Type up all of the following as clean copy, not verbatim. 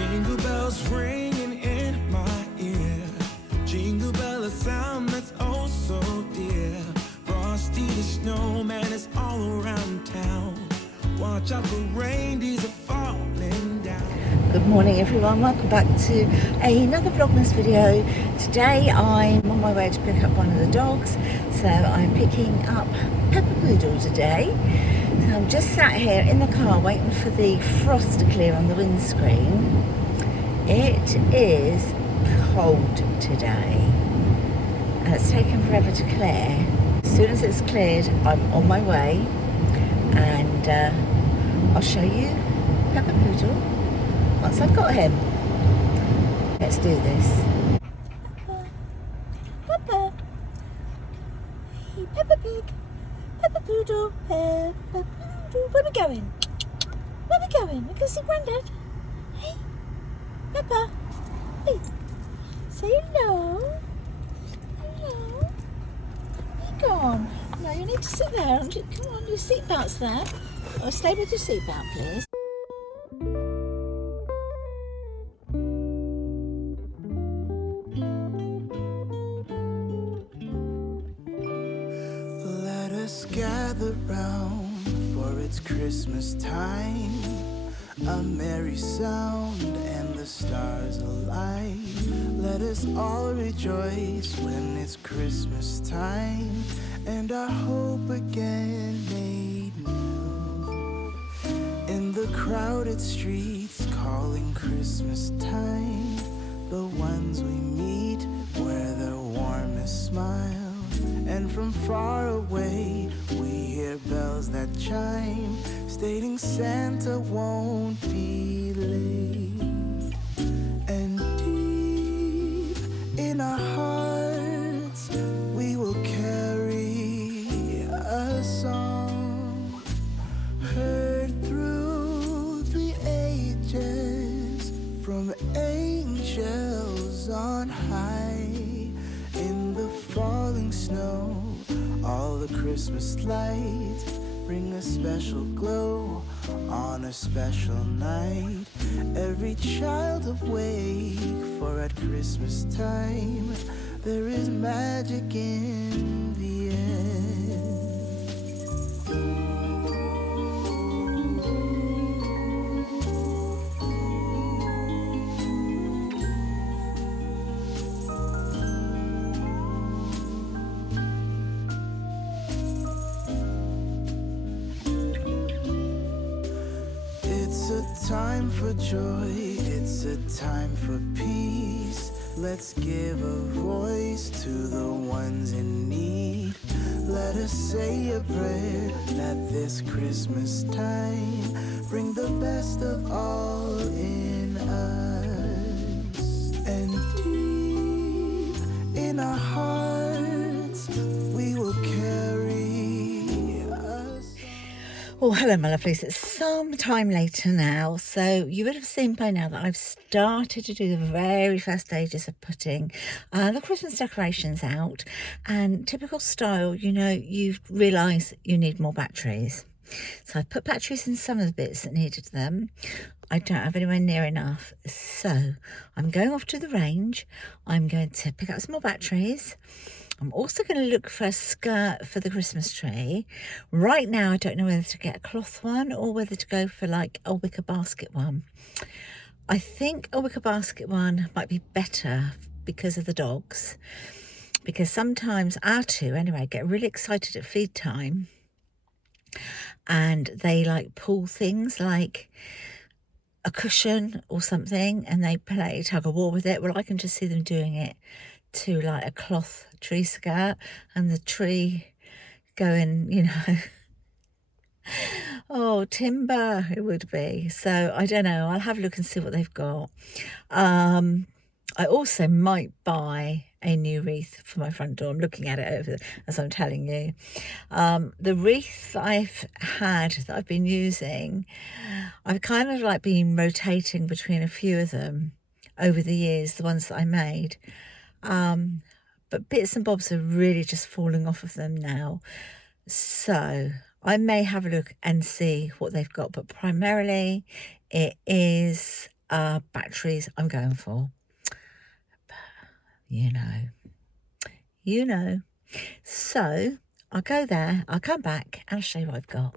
Jingle bells ringing in my ear. Jingle bell, a sound that's oh so dear. Frosty the snowman is all around town. Watch out for reindeers are falling down. Good morning everyone, welcome back to another Vlogmas video. Today I'm on my way to pick up one of the dogs. So I'm picking up Pepper Poodle today. So I'm just sat here in the car waiting for the frost to clear on the windscreen. It is cold today and it's taken forever to clear. As soon as it's cleared, I'm on my way and I'll show you Pepper Poodle once I've got him. Let's do this. Peppa, hey, Peppa Pig, Peppa Poodle, Peppa Poodle. Where are we going? Where are we going? We're going to see Grandad. Hey, Peppa. Hey, say hello. Hello. Where you gone? No, you need to sit there. Come on, your seatbelt's there. Oh, stay with your seatbelt, please. Let us gather round, for it's Christmas time. A merry sound and the stars alight. Let us all rejoice when it's Christmas time, and our hope again made new. In the crowded streets calling Christmas time, the ones we meet wear their warmest smile. And from far away we hear bells that chime, stating Santa won't be late. And deep in our hearts we will carry a song, heard through the ages from angels on high. In the falling snow, all the Christmas lights bring a special glow on a special night. Every child awake, for at Christmas time there is magic in the air. It's a time for joy, it's a time for peace. Let's give a voice to the ones in need. Let us say a prayer, let this Christmas time bring the best of all in us. And deep in our hearts we will carry us. Oh, hello, my lovelies. It's some time later now, so you would have seen by now that I've started to do the very first stages of putting the Christmas decorations out. And typical style, you know, you realise you need more batteries. So I put batteries in some of the bits that needed them. I don't have anywhere near enough, so I'm going off to the range. I'm going to pick up some more batteries. I'm also going to look for a skirt for the Christmas tree. Right now, I don't know whether to get a cloth one or whether to go for like a wicker basket one. I think a wicker basket one might be better because of the dogs. Because sometimes our two, anyway, get really excited at feed time. And they like pull things like a cushion or something and they play tug of war with it. Well, I can just see them doing it to like a cloth tree skirt and the tree going, you know, oh, timber it would be. So I don't know, I'll have a look and see what they've got. I also might buy a new wreath for my front door. I'm looking at it over as I'm telling you. The wreath that I've had, that I've been using, I've kind of like been rotating between a few of them over the years, the ones that I made. But bits and bobs are really just falling off of them now. So I may have a look and see what they've got, but primarily it is batteries I'm going for. But, you know. So I'll go there, I'll come back and I'll show you what I've got.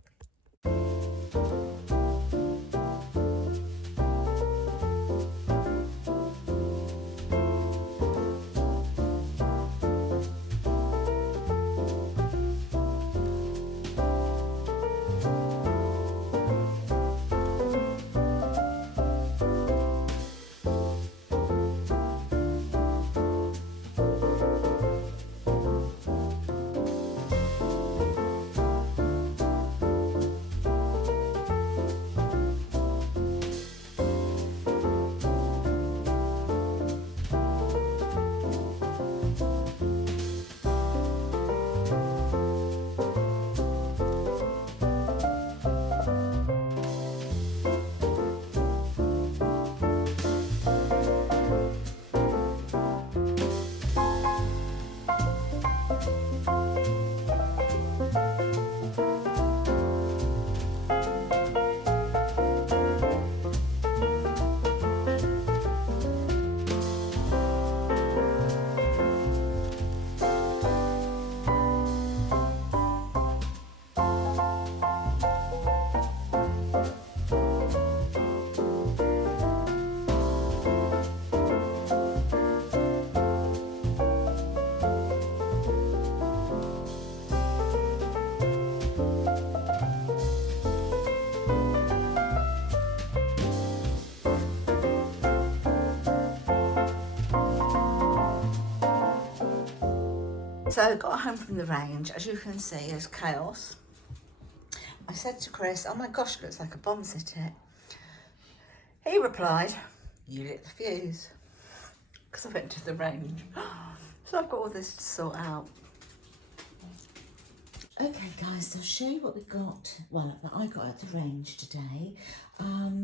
So I got home from the range. As you can see, there's chaos. I said to Chris, oh my gosh, it looks like a bomb's hit it. He replied, you lit the fuse. Because I went to the range. So I've got all this to sort out. Okay guys, so I'll show you what we got, well, that I got at the range today. Well,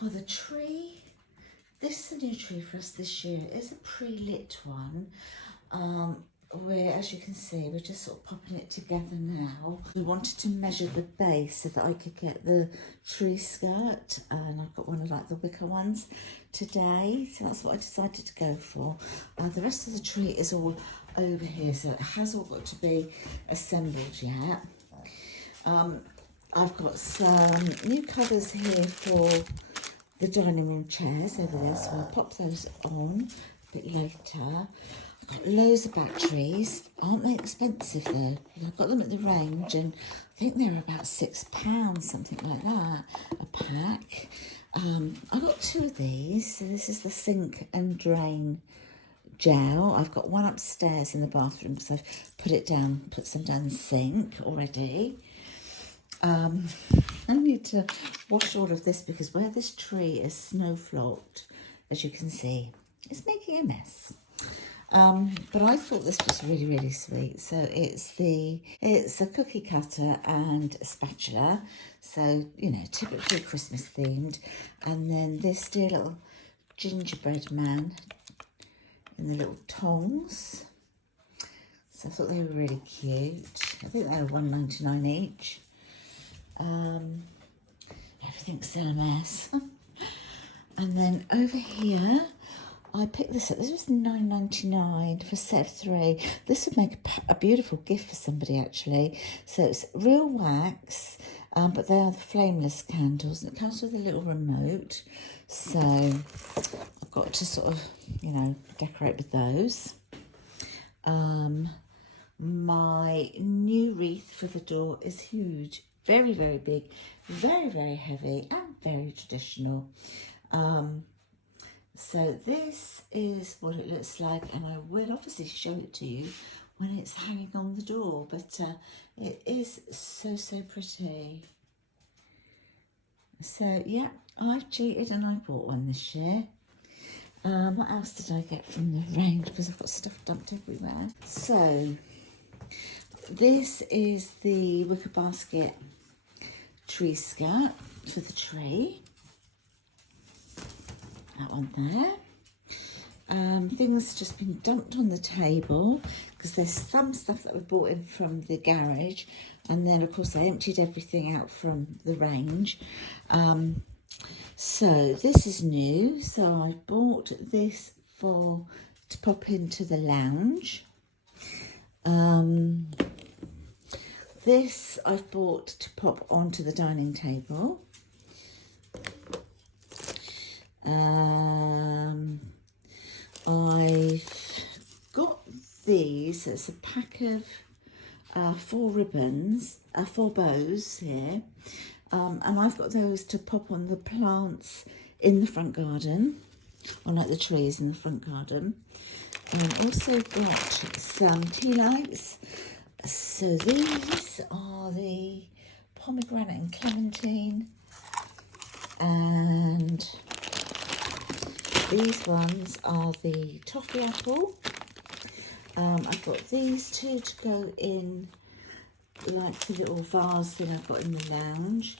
the tree, this is a new tree for us this year. It is a pre-lit one. Where, as you can see, we're just sort of popping it together now. We wanted to measure the base so that I could get the tree skirt, and I've got one of like the wicker ones today, so that's what I decided to go for. The rest of the tree is all over here, so it has all got to be assembled yet. I've got some new covers here for the dining room chairs over there, so I'll pop those on a bit later. I've got loads of batteries. Aren't they expensive though? I've got them at the range and I think they're about £6, something like that, a pack. I got 2 of these. So this is the sink and drain gel. I've got one upstairs in the bathroom, so I've put some down the sink already. I need to wash all of this because where this tree is snow flocked, as you can see, it's making a mess. But I thought this was really, really sweet. So it's a cookie cutter and a spatula. So, you know, typically Christmas themed. And then this dear little gingerbread man in the little tongs. So I thought they were really cute. I think they were $1.99 each. Everything's still a mess. And then over here, I picked this up. This was $9.99 for a set of 3. This would make a beautiful gift for somebody, actually. So it's real wax, but they are the flameless candles, and it comes with a little remote. So I've got to sort of, you know, decorate with those. My new wreath for the door is huge. Very, very big, very, very heavy, and very traditional. So this is what it looks like, and I will obviously show it to you when it's hanging on the door, but it is so, so pretty. So yeah, I've cheated and I bought one this year. What else did I get from the range? Because I've got stuff dumped everywhere. So this is the wicker basket tree skirt for the tree. That one there. Things just been dumped on the table because there's some stuff that we bought in from the garage, and then of course I emptied everything out from the range. So this is new. So I bought this to pop into the lounge. This I've bought to pop onto the dining table. I've got these. It's a pack of 4 ribbons, 4 bows here, and I've got those to pop on the plants in the front garden, on like the trees in the front garden. And I've also got some tea lights. So these are the pomegranate and clementine, and these ones are the toffee apple. I've got these 2 to go in like the little vase thing I've got in the lounge.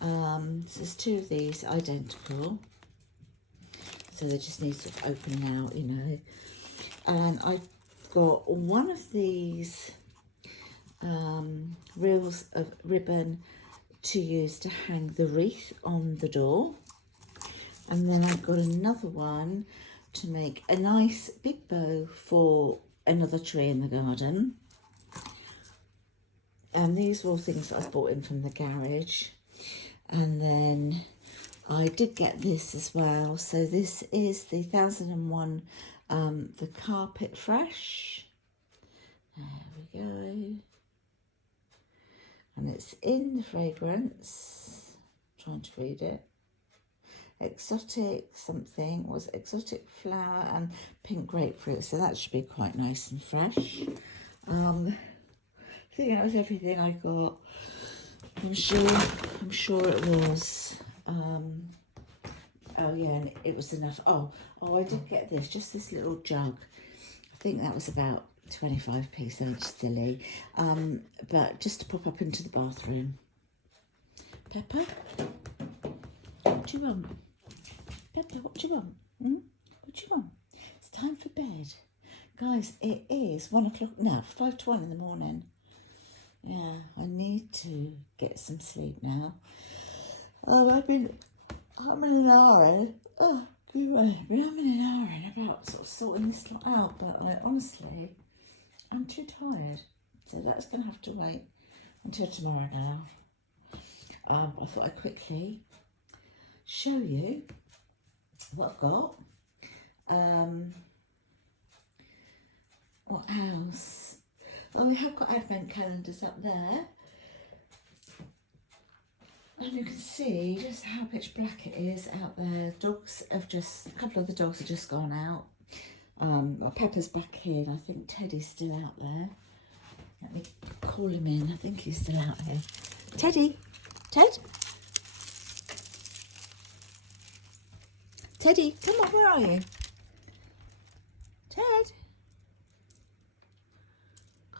So there's 2 of these identical, so they just need to open out, you know. And I've got one of these reels of ribbon to use to hang the wreath on the door, and then I've got another one to make a nice big bow for another tree in the garden. And these were all things that I bought in from the garage. And then I did get this as well. So this is the 1001 the Carpet Fresh. There we go. And it's in the fragrance. I'm trying to read it. Exotic something, was exotic flower and pink grapefruit, so that should be quite nice and fresh. I think that was everything I got. I'm sure it was. Oh yeah, and it was enough. Oh, I did get this, just this little jug. I think that was about 25p, so it's silly. But just to pop up into the bathroom. Pepper, what do you want? Pepper, what do you want? What do you want? It's time for bed. Guys, it is 1 o'clock now, 5 to 1 in the morning. Yeah, I need to get some sleep now. I've been having an hour in. Oh, good way. I've been having an hour in about sort of sorting this lot out, but honestly, I'm too tired. So that's going to have to wait until tomorrow now. I thought I'd quickly show you what I've got. What else? Well, we have got advent calendars up there. And you can see just how pitch black it is out there. Dogs have a couple of the dogs have just gone out. Well, Pepper's back in. I think Teddy's still out there. Let me call him in. I think he's still out here. Teddy? Ted? Teddy, come on, where are you? Ted?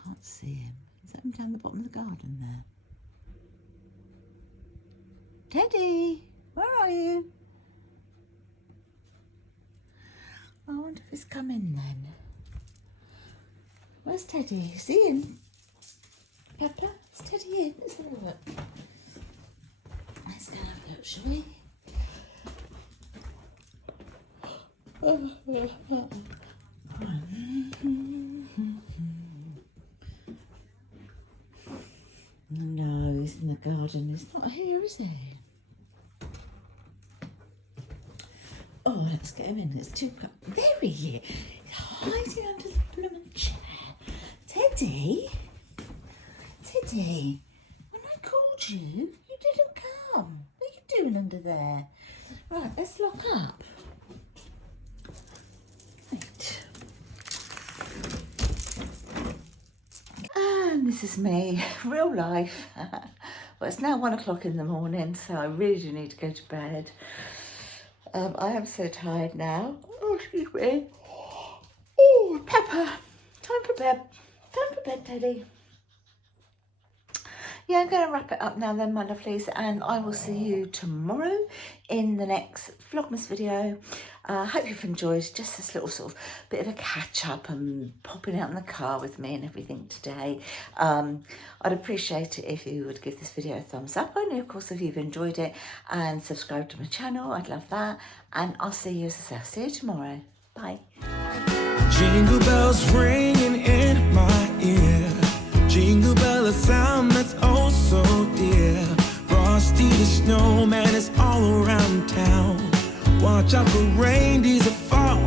Can't see him. Is that him down the bottom of the garden there? Teddy, where are you? I wonder if he's come in then. Where's Teddy? Is he in? Pepper, is Teddy in? Let's have a look. Let's go have a look, shall we? No, he's in the garden. He's not here, is he? Oh, let's get him in. It's too cold. There he is. He's hiding under the blooming chair. Teddy? Teddy, when I called you, you didn't come. What are you doing under there? Right, let's lock up. Right. And this is me, real life. Well, it's now 1 o'clock in the morning, so I really do need to go to bed. I am so tired now. Oh, excuse me. Oh, Pepper, time for bed. Time for bed, Teddy. yeah, I'm going to wrap it up now then, my lovelies, and I will see you tomorrow in the next Vlogmas video. Hope you've enjoyed just this little sort of bit of a catch up and popping out in the car with me and everything today. I'd appreciate it if you would give this video a thumbs up, only of course if you've enjoyed it, and subscribe to my channel. I'd love that, and I'll see you, as I say, I'll see you tomorrow. Bye. Jingle bells ringing in my ear. Jingle bell, a sound that's oh so dear. Frosty the snowman is all around town. Watch out for reindeers that fall